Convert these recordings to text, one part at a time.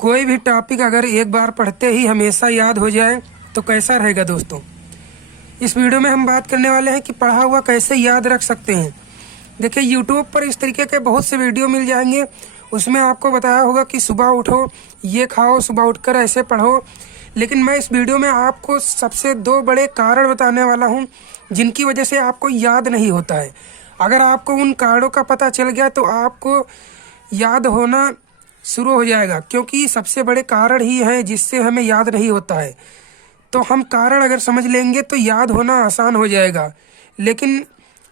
कोई भी टॉपिक अगर एक बार पढ़ते ही हमेशा याद हो जाए तो कैसा रहेगा दोस्तों। इस वीडियो में हम बात करने वाले हैं कि पढ़ा हुआ कैसे याद रख सकते हैं। देखिए यूट्यूब पर इस तरीके के बहुत से वीडियो मिल जाएंगे, उसमें आपको बताया होगा कि सुबह उठो, ये खाओ, सुबह उठकर ऐसे पढ़ो। लेकिन मैं इस वीडियो में आपको सबसे दो बड़े कारण बताने वाला हूँ जिनकी वजह से आपको याद नहीं होता है। अगर आपको उन कारणों का पता चल गया तो आपको याद होना शुरू हो जाएगा, क्योंकि सबसे बड़े कारण ही हैं जिससे हमें याद नहीं होता है। तो हम कारण अगर समझ लेंगे तो याद होना आसान हो जाएगा। लेकिन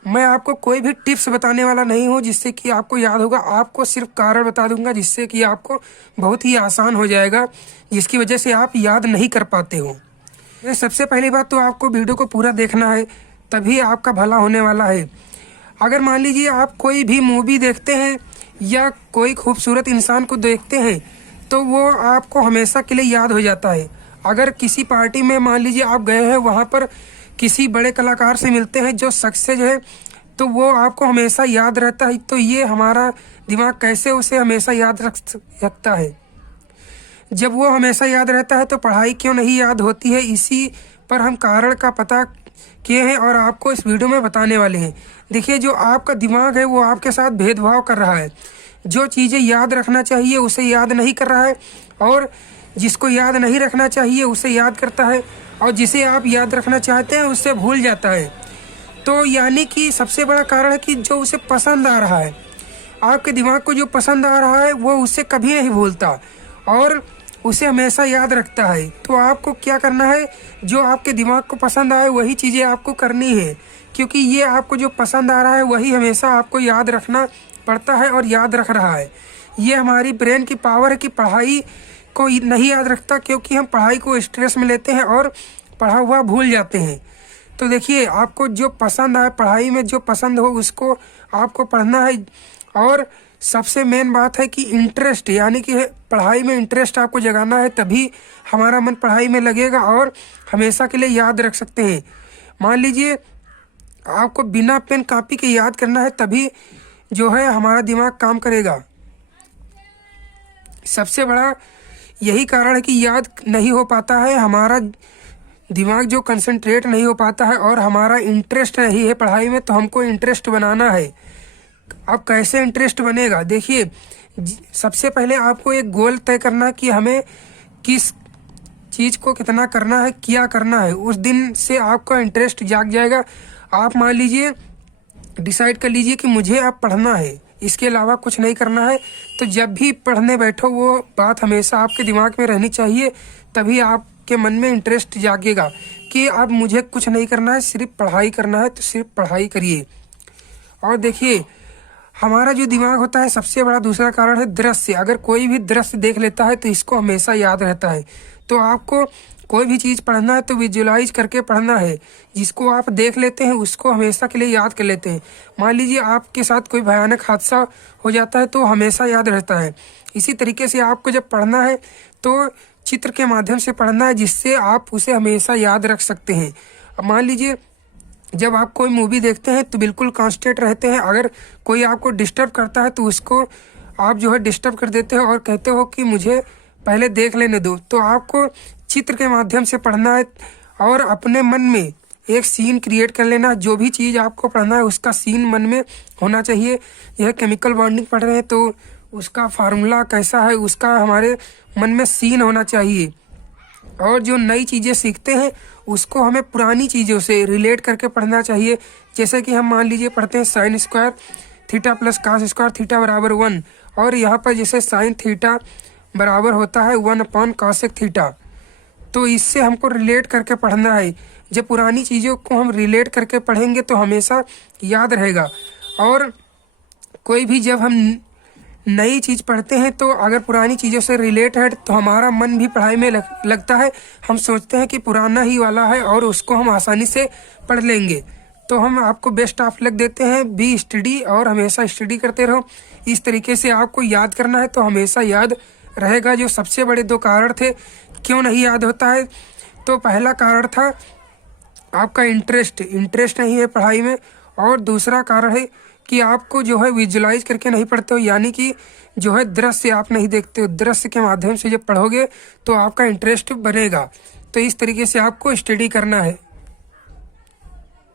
मैं आपको कोई भी टिप्स बताने वाला नहीं हूँ जिससे कि आपको याद होगा। आपको सिर्फ कारण बता दूंगा जिससे कि आपको बहुत ही आसान हो जाएगा, जिसकी वजह से आप याद नहीं कर पाते हो। सबसे पहली बात तो आपको वीडियो को पूरा देखना है, तभी आपका भला होने वाला है। अगर मान लीजिए आप कोई भी मूवी देखते हैं या कोई खूबसूरत इंसान को देखते हैं तो वो आपको हमेशा के लिए याद हो जाता है। अगर किसी पार्टी में मान लीजिए आप गए हैं, वहाँ पर किसी बड़े कलाकार से मिलते हैं जो सक्सेस है, तो वो आपको हमेशा याद रहता है। तो ये हमारा दिमाग कैसे उसे हमेशा याद रखता है। जब वो हमेशा याद रहता है तो पढ़ाई क्यों नहीं याद होती है, इसी पर हम कारण का पता किए हैं और आपको इस वीडियो में बताने वाले हैं। देखिए, जो आपका दिमाग है वो आपके साथ भेदभाव कर रहा है। जो चीज़ें याद रखना चाहिए उसे याद नहीं कर रहा है, और जिसको याद नहीं रखना चाहिए उसे याद करता है, और जिसे आप याद रखना चाहते हैं उससे भूल जाता है। तो यानी कि सबसे बड़ा कारण है कि जो उसे पसंद आ रहा है, आपके दिमाग को जो पसंद आ रहा है वो उसे कभी नहीं भूलता और उसे हमेशा याद रखता है। तो आपको क्या करना है, जो आपके दिमाग को पसंद आए वही चीज़ें आपको करनी है, क्योंकि ये आपको जो पसंद आ रहा है वही हमेशा आपको याद रखना पड़ता है और याद रख रहा है। ये हमारी ब्रेन की पावर है कि पढ़ाई को नहीं याद रखता, क्योंकि हम पढ़ाई को स्ट्रेस में लेते हैं और पढ़ा हुआ भूल जाते हैं। तो देखिए, आपको जो पसंद आए, पढ़ाई में जो पसंद हो उसको आपको पढ़ना है। और सबसे मेन बात है कि इंटरेस्ट, यानी कि पढ़ाई में इंटरेस्ट आपको जगाना है, तभी हमारा मन पढ़ाई में लगेगा और हमेशा के लिए याद रख सकते हैं। मान लीजिए आपको बिना पेन कॉपी के याद करना है, तभी जो है हमारा दिमाग काम करेगा। सबसे बड़ा यही कारण है कि याद नहीं हो पाता है, हमारा दिमाग जो कंसंट्रेट नहीं हो पाता है और हमारा इंटरेस्ट नहीं है पढ़ाई में। तो हमको इंटरेस्ट बनाना है। अब कैसे इंटरेस्ट बनेगा, देखिए, सबसे पहले आपको एक गोल तय करना है कि हमें किस चीज़ को कितना करना है, क्या करना है। उस दिन से आपका इंटरेस्ट जाग जाएगा। आप मान लीजिए डिसाइड कर लीजिए कि मुझे अब पढ़ना है, इसके अलावा कुछ नहीं करना है। तो जब भी पढ़ने बैठो वो बात हमेशा आपके दिमाग में रहनी चाहिए, तभी आपके मन में इंटरेस्ट जागेगा कि अब मुझे कुछ नहीं करना है, सिर्फ पढ़ाई करना है। तो सिर्फ पढ़ाई करिए। और देखिए, हमारा जो दिमाग होता है, सबसे बड़ा दूसरा कारण है दृश्य। अगर कोई भी दृश्य देख लेता है तो इसको हमेशा याद रहता है। तो आपको कोई भी चीज़ पढ़ना है तो विजुअलाइज करके पढ़ना है। जिसको आप देख लेते हैं उसको हमेशा के लिए याद कर लेते हैं। मान लीजिए आपके साथ कोई भयानक हादसा हो जाता है तो हमेशा याद रहता है। इसी तरीके से आपको जब पढ़ना है तो चित्र के माध्यम से पढ़ना है, जिससे आप उसे हमेशा याद रख सकते हैं। अब मान लीजिए जब आप कोई मूवी देखते हैं तो बिल्कुल कॉन्सेंट्रेट रहते हैं। अगर कोई आपको डिस्टर्ब करता है तो उसको आप जो है डिस्टर्ब कर देते हो और कहते हो कि मुझे पहले देख लेने दो। तो आपको चित्र के माध्यम से पढ़ना है और अपने मन में एक सीन क्रिएट कर लेना। जो भी चीज़ आपको पढ़ना है उसका सीन मन में होना चाहिए। यह केमिकल बॉन्डिंग पढ़ रहे हैं तो उसका फार्मूला कैसा है, उसका हमारे मन में सीन होना चाहिए। और जो नई चीज़ें सीखते हैं उसको हमें पुरानी चीज़ों से रिलेट करके पढ़ना चाहिए। जैसे कि हम मान लीजिए पढ़ते हैं sine square theta plus cos square theta बराबर 1, और यहाँ पर जैसे साइन थीटा बराबर होता है 1 कॉसेक थीटा। तो इससे हमको रिलेट करके पढ़ना है। जब पुरानी चीज़ों को हम रिलेट करके पढ़ेंगे तो हमेशा याद रहेगा। और कोई भी जब हम नई चीज़ पढ़ते हैं तो अगर पुरानी चीज़ों से रिलेट है तो हमारा मन भी पढ़ाई में लगता है। हम सोचते हैं कि पुराना ही वाला है और उसको हम आसानी से पढ़ लेंगे। तो हम आपको बेस्ट ऑफ लक देते हैं। बी स्टडी और हमेशा स्टडी करते रहो। इस तरीके से आपको याद करना है तो हमेशा याद रहेगा। जो सबसे बड़े दो कारण थे क्यों नहीं याद होता है, तो पहला कारण था आपका इंटरेस्ट नहीं है पढ़ाई में, और दूसरा कारण है कि आपको जो है विजुलाइज करके नहीं पढ़ते हो, यानी कि जो है दृश्य आप नहीं देखते हो, दृश्य के माध्यम से जब पढ़ोगे तो आपका इंटरेस्ट बनेगा। तो इस तरीके से आपको स्टडी करना है।